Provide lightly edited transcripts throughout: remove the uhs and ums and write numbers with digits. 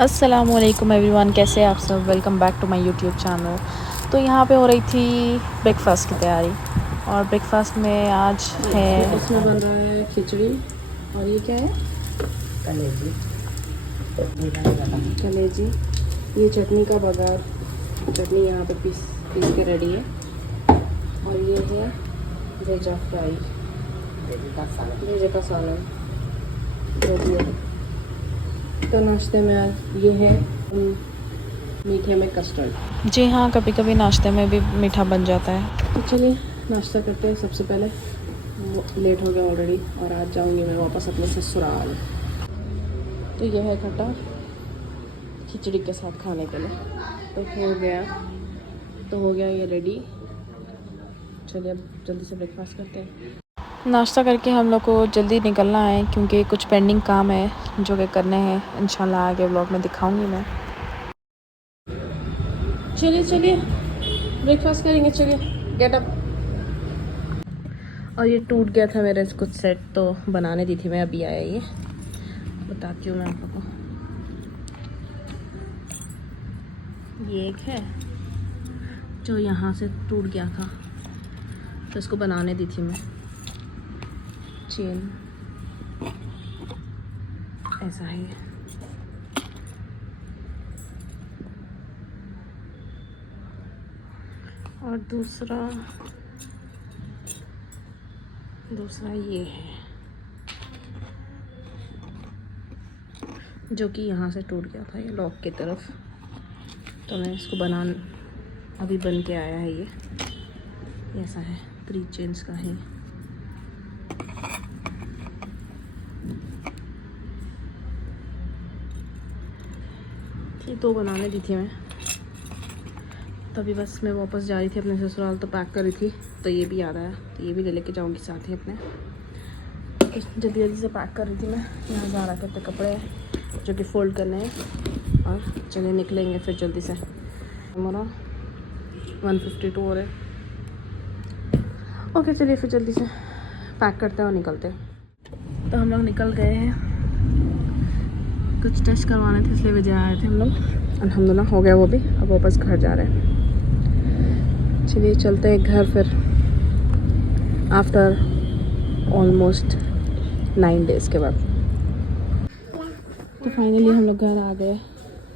अस्सलामुअलैकुम एवरीवन, कैसे हैं आप सब। Welcome back to my YouTube channel. तो यहाँ पे हो रही थी ब्रेकफास्ट की तैयारी, और ब्रेकफास्ट में आज है, इसमें बन रहा है खिचड़ी। और ये क्या है? कलेजी। कलेजी। ये चटनी का बघार। चटनी यहाँ पे पीस के रेडी है। और ये है भेजा फ्राई, भेजे का सालन जो भी है। तो नाश्ते में ये है मीठे में कस्टर्ड। जी हाँ, कभी कभी नाश्ते में भी मीठा बन जाता है। तो चलिए नाश्ता करते हैं। सबसे पहले लेट हो गया ऑलरेडी, और आज जाऊंगी मैं वापस अपने ससुराल। तो यह है खट्टा खिचड़ी के साथ खाने के लिए। तो हो गया ये रेडी। चलिए अब जल्दी से ब्रेकफास्ट करते हैं। नाश्ता करके हम लोग को जल्दी निकलना है, क्योंकि कुछ पेंडिंग काम है जो कि करने हैं। इंशाल्लाह आगे व्लॉग में दिखाऊंगी मैं। चलिए ब्रेकफास्ट करेंगे। चलिए गेट अप। और ये टूट गया था मेरे कुछ सेट, तो बनाने दी थी मैं। अभी आया ये, बताती हूँ मैं आप लोगों को। ये एक है जो यहाँ से टूट गया था, तो इसको बनाने दी थी मैं। चेन ऐसा है। और दूसरा ये है जो कि यहाँ से टूट गया था, ये लॉक की तरफ। तो मैं इसको अभी बन के आया है ये। ऐसा है, 3 चेन्स का है। ये 2 बनाने दी थी मैं। तभी बस मैं वापस जा रही थी अपने ससुराल, तो पैक कर रही थी, तो ये भी याद आया, तो ये भी ले लेके जाऊंगी साथ ही अपने। तो जल्दी से पैक कर रही थी मैं। यहाँ ज़ारा के कपड़े हैं जो कि फ़ोल्ड करने हैं, और चलिए निकलेंगे फिर जल्दी से। हमारा 1:52 हो रहे। ओके चलिए फिर जल्दी से पैक करते हैं और निकलते हैं। तो हम लोग निकल गए हैं। कुछ टेस्ट करवाने थे इसलिए वजह आए थे हम लोग। अल्हम्दुलिल्लाह हो गया वो भी। अब वापस घर जा रहे हैं। चलिए चलते हैं घर फिर, आफ्टर ऑलमोस्ट 9 डेज़ के बाद। तो फाइनली हम लोग घर आ गए।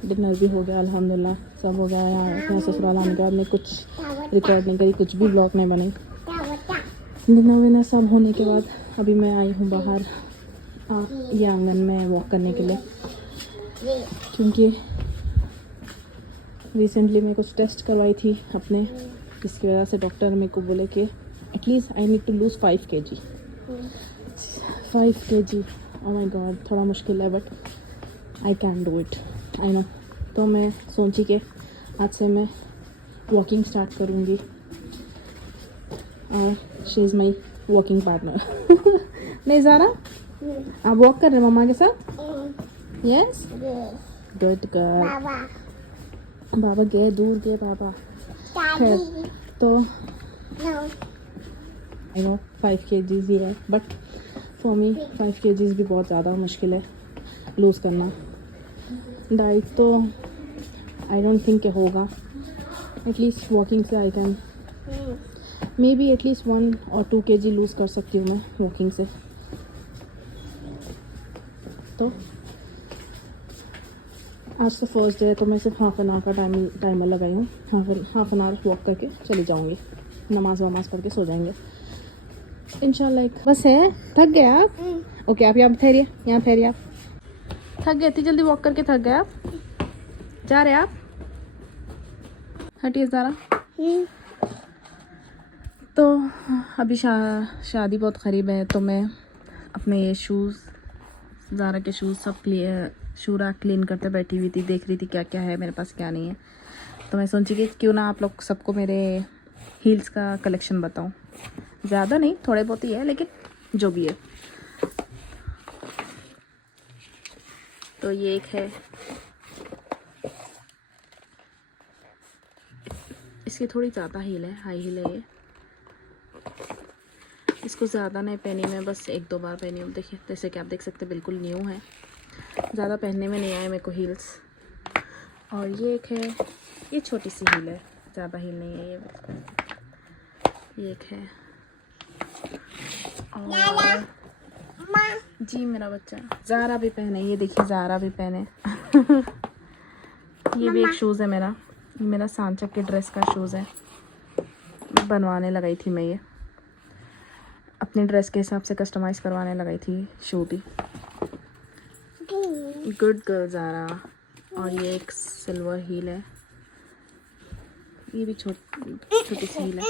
डिनर भी हो गया अल्हम्दुलिल्लाह, सब हो गया। यहाँ ससुराल आने के बाद मैं कुछ रिकॉर्ड नहीं करी, कुछ भी ब्लॉग नहीं बनी। डिनर विनर सब होने के बाद अभी मैं आई हूँ बाहर ये आंगन में वॉक करने के लिए, क्योंकि रिसेंटली मैं कुछ टेस्ट करवाई थी अपने, जिसकी वजह से डॉक्टर मेरे को बोले कि at least I need to lose 5 kg। 5 kg, oh my god, थोड़ा मुश्किल है, but I can do it, I know. तो मैं सोची कि आज से मैं वॉकिंग स्टार्ट करूँगी, और she is my walking partner. नहीं ज़ारा, आप वॉक कर रहे हैं मम्मा के साथ? Yes, good girl. बाबा गए, दूर गए बाबा। खैर, तो आई नो 5 kgs ही है, बट फॉर मी 5 kgs भी बहुत ज़्यादा मुश्किल है लूज़ करना। डाइट तो आई डोंट थिंक के होगा। एटलीस्ट वॉकिंग से I can maybe at least 1 or 2 kg lose कर सकती हूँ मैं वॉकिंग से। तो आज तो फर्स्ट डे है, तो मैं सिर्फ हाफ एन आवर का टाइमर लगाई हूँ। हाफ एन आवर वॉक करके चली जाऊँगी, नमाज वमाज पढ़ के सो जाएंगे इंशाल्लाह। एक बस है। थक गए आप? ओके, आप यहाँ ठहरिए, यहाँ ठहरिए। आप थक गए? इतनी जल्दी वॉक करके थक गए आप? जा रहे आप? हटिए ज़ारा। तो अभी शादी बहुत करीब है, तो मैं अपने ये शूज़, ज़ारा के शूज़ सब शू रैक क्लीन करते बैठी हुई थी, देख रही थी क्या क्या है मेरे पास, क्या नहीं है। तो मैं सोची कि क्यों ना आप लोग सबको मेरे हील्स का कलेक्शन बताऊं। ज़्यादा नहीं, थोड़े बहुत ही है, लेकिन जो भी है। तो ये एक है, इसकी थोड़ी ज़्यादा हील है, हाई हील है ये। इसको ज़्यादा नहीं पहनी मैं, बस 1-2 बार पहनी हूँ। देखिए, जैसे कि आप देख सकते हैं बिल्कुल न्यू है, ज़्यादा पहनने में नहीं आए मेरे को हील्स। और ये एक है, ये छोटी सी हील है, ज़्यादा हील नहीं है ये एक है। और जी मेरा बच्चा ज़ारा भी पहने, ये देखिए ज़ारा भी पहने। ये भी एक शूज़ है मेरा, ये मेरा सांचा के ड्रेस का शूज़ है, बनवाने लगाई थी मैं, ये अपनी ड्रेस के हिसाब से कस्टमाइज़ करवाने लगाई थी शू भी। Good girl Zara. और ये एक सिल्वर हील है, ये भी छोटी सी हील है।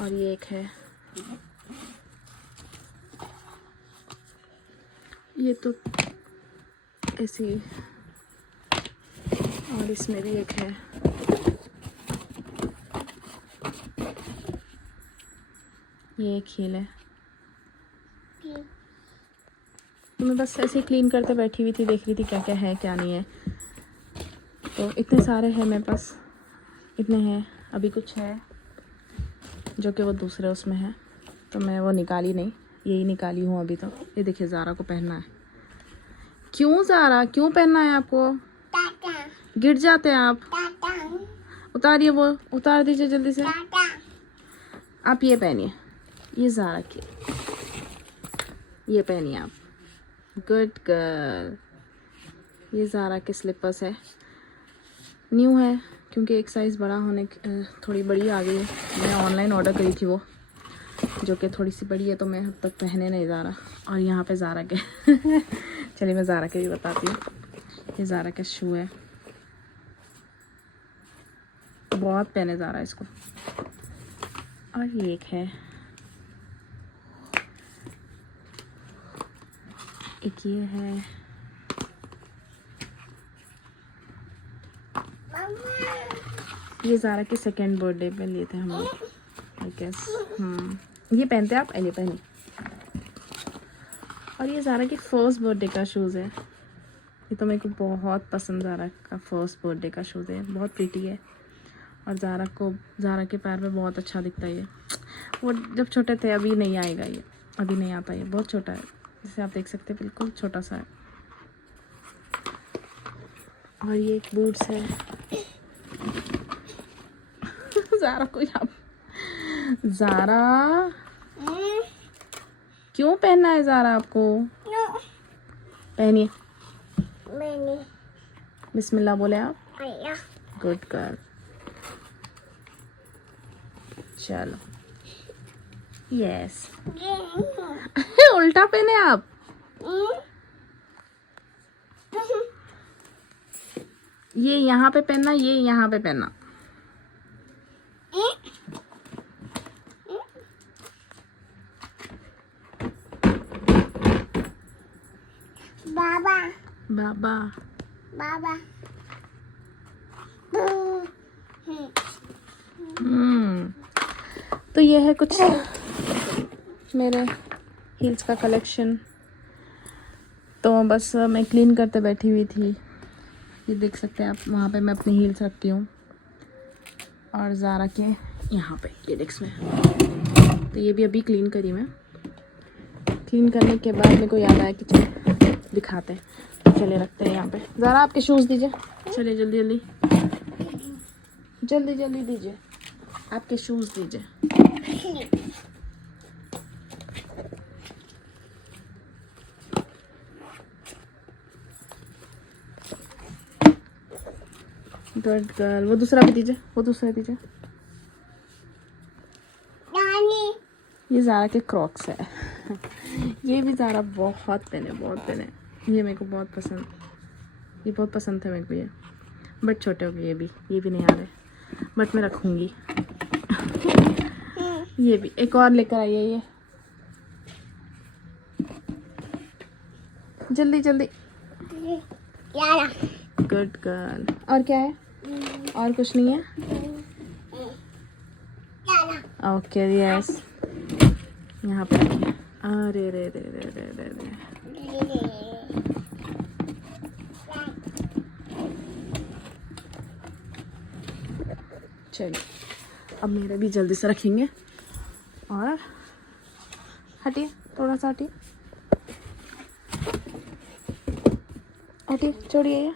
और ये एक है, ये तो ऐसी। और इसमें भी एक है, ये एक हील है। तो मैं बस ऐसे क्लीन करते बैठी हुई थी, देख रही थी क्या क्या है क्या नहीं है। तो इतने सारे हैं मेरे पास, इतने हैं। अभी कुछ है जो कि वो दूसरे उसमें है, तो मैं वो निकाली नहीं, यही निकाली हूँ अभी। तो ये देखिए ज़ारा को पहनना है। क्यों ज़ारा, क्यों पहनना है आपको? गिर जाते हैं आप। उतारिए, वो उतार दीजिए जल्दी से। आप ये पहनिए, ये ज़ारा की, ये पहनिए आप। Good girl. ये ज़ारा के स्लीपर्स है, न्यू है क्योंकि एक साइज़ बड़ा होने थोड़ी बड़ी आ गई है। मैं ऑनलाइन ऑर्डर करी थी वो, जो कि थोड़ी सी बड़ी है, तो मैं अब तक पहने नहीं ज़ारा। और यहाँ पे ज़ारा के चलिए मैं ज़ारा के भी बताती हूँ। ये ज़ारा का शू है, बहुत पहने ज़ारा इसको। और ये एक है, एक ये है। ये ज़ारा के सेकेंड बर्थडे पे लिए थे हम लोग, आई गेस। ये पहनते हैं आप, ये पहनिए। और ये ज़ारा की फर्स्ट बर्थडे का शूज़ है, ये तो मेरे को बहुत पसंद। ज़ारा का फर्स्ट बर्थडे का शूज़ है, बहुत प्रीटी है। और ज़ारा के पैर में बहुत अच्छा दिखता है ये। वो जब छोटे थे, अभी नहीं आएगा ये, अभी नहीं आता, ये बहुत छोटा है, जैसे आप देख सकते हैं, बिल्कुल छोटा सा है। और ये एक बूट्स है। ज़ारा को यहाँ, ज़ारा क्यों पहनना है ज़ारा आपको? पहनिए, बिस्मिल्लाह बोले आप। Good girl. चलो, यस। उल्टा पहने आप। ये यहाँ पे पहनना, ये यहाँ पे पहनना। बाबा बाबा बाबा तो ये है कुछ मेरे हील्स का कलेक्शन। तो बस मैं क्लीन करते बैठी हुई थी, ये देख सकते हैं आप, वहाँ पे मैं अपनी हील्स रखती हूँ। और ज़ारा के यहाँ पे ये डेस्क में, तो ये भी अभी क्लीन करी मैं। क्लीन करने के बाद मेरे को याद आया कि चलो दिखाते हैं, तो चले रखते हैं यहाँ पे। ज़ारा आपके शूज़ दीजिए, चलिए जल्दी जल्दी जल्दी जल्दी दीजिए, आपके शूज़ दीजिए। Good girl. वो दूसरा भी दीजिए, वो दूसरा दीजिए। ये ज़ारा के क्रॉक्स है। ये भी ज़ारा बहुत पहने, बहुत पहने। ये मेरे को बहुत पसंद, ये बहुत पसंद थे मेरे को ये, बट छोटे हो गए ये भी नहीं आ रहे, बट मैं रखूँगी। ये भी एक और लेकर आइए, ये जल्दी जल्दी। Good girl. और क्या है? और कुछ नहीं है? Okay, yes. यहाँ पे रखिए। अरे रे रे रे रे रे रे। चलिए, अब मेरे भी जल्दी से रखेंगे। और हटिए, थोड़ा सा हटिए। हटिए, छोड़िए ये।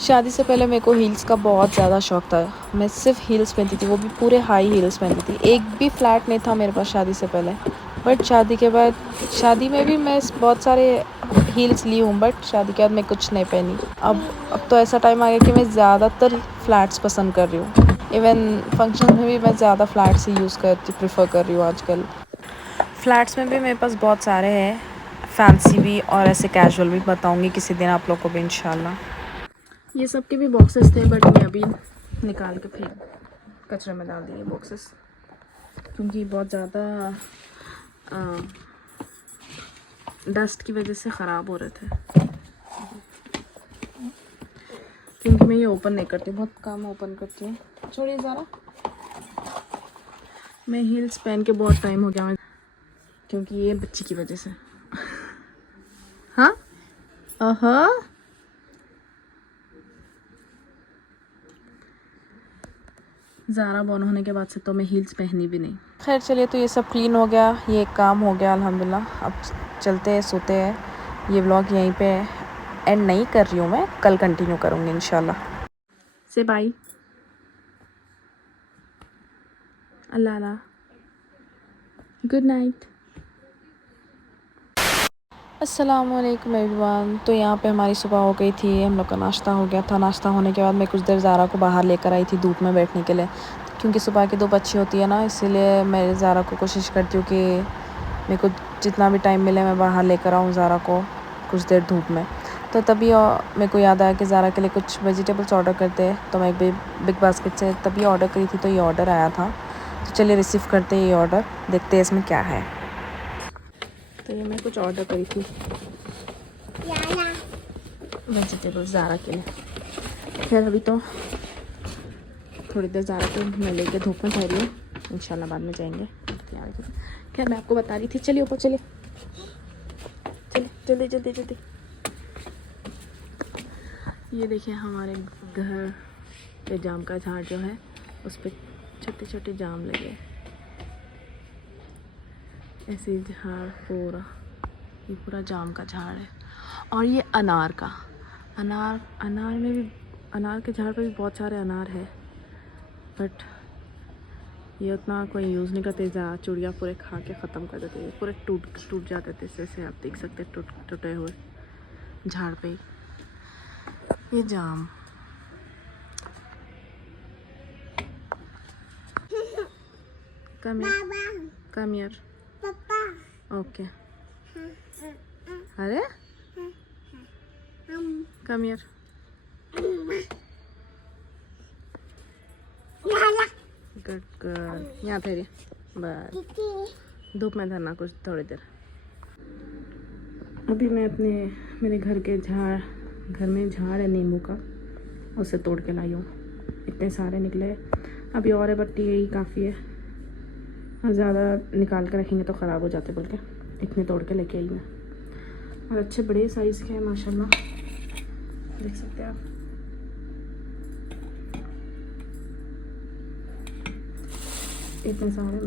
शादी से पहले मेरे को हील्स का बहुत ज़्यादा शौक़ था। मैं सिर्फ हील्स पहनती थी, वो भी पूरे हाई हील्स पहनती थी। एक भी फ्लैट नहीं था मेरे पास शादी से पहले। बट शादी के बाद, शादी में भी मैं बहुत सारे हील्स ली हूँ, बट शादी के बाद मैं कुछ नहीं पहनी। अब तो ऐसा टाइम आ गया कि मैं ज़्यादातर फ्लैट्स पसंद कर रही हूँ। इवन फंक्शन में भी मैं ज़्यादा फ्लैट्स ही प्रेफर कर रही हूँ आजकल। फ्लैट्स में भी मेरे पास बहुत सारे हैं, फैंसी भी और ऐसे कैजुअल भी। बताऊँगी किसी दिन आप लोग को भी इंशाल्लाह। ये सब के भी बॉक्सेस थे, बट मैं अभी निकाल के फेंक कचरे में डाल दिए बॉक्सेस, क्योंकि बहुत ज़्यादा डस्ट की वजह से ख़राब हो रहे थे। क्योंकि मैं ये ओपन नहीं करती, बहुत कम ओपन करती हूँ। छोड़िए ज़रा, मैं हील्स पहन के बहुत टाइम हो गया मैं, क्योंकि ये बच्ची की वजह से। हाँ ज़ारा बॉर्न होने के बाद से तो मैं हील्स पहनी भी नहीं। खैर चलिए, तो ये सब क्लीन हो गया, ये एक काम हो गया अल्हम्दुलिल्लाह। अब चलते हैं, सोते हैं। ये व्लॉग यहीं पे एंड नहीं कर रही हूँ मैं, कल कंटिन्यू करूँगी इंशाल्लाह। से बाय, अल्लाह अल्लाह, गुड नाइट। अस्सलामुअलैकुम एवरीवन। तो यहाँ पे हमारी सुबह हो गई थी, हम लोग का नाश्ता हो गया था। नाश्ता होने के बाद मैं कुछ देर ज़ारा को बाहर लेकर आई थी धूप में बैठने के लिए, क्योंकि सुबह की धूप अच्छी होती है ना, इसीलिए मैं ज़ारा को कोशिश करती हूँ कि मेरे को जितना भी टाइम मिले मैं बाहर लेकर आऊँ ज़ारा को कुछ देर धूप में। तो तभी मेरे को याद आया कि ज़ारा के लिए कुछ वेजिटेबल्स ऑर्डर करते हैं, तो मैं एक बिग बास्केट से तभी ऑर्डर करी थी, तो ये ऑर्डर आया था। तो चलिए रिसीव करते हैं ये ऑर्डर, देखते हैं इसमें क्या है। तो ये मैं कुछ ऑर्डर करी थी वेजिटेबल्स ज़ारा के लिए। खैर अभी तो थोड़ी देर ज़ारा को मैं लेके धूप में ठहरी हूँ, इंशाल्लाह बाद में जाएंगे। खैर मैं आपको बता रही थी, चलिए ऊपर चलिए, चलिए जल्दी जल्दी जल्दी। ये देखिए हमारे घर पे जाम का झाड़ जो है, उस पर छोटे छोटे जाम लगे, ऐसे झाड़ पूरा, ये पूरा जाम का झाड़ है। और ये अनार का, अनार में भी, अनार के झाड़ पे भी बहुत सारे अनार है, बट ये उतना कोई यूज़ नहीं करते। चिड़िया पूरे खा के ख़त्म कर देते हैं, पूरे टूट जाते थे। जैसे आप देख सकते हैं टूटे हुए झाड़ पे ये जाम। कम हियर ओके, अरे कम हियर, गुड गुड, यहाँ ठहरिए, बस धूप में धरना कुछ थोड़ी देर। अभी मैं मेरे घर में झाड़ है नींबू का, उसे तोड़ के लाई हूँ। इतने सारे निकले, अभी और है, बट यही काफ़ी है। और ज़्यादा निकाल के रखेंगे तो ख़राब हो जाते, बोल के इतने तोड़ के लेके आई मैं। और अच्छे बड़े साइज़ के हैं माशाल्लाह, देख सकते हैं आप। इतने सारे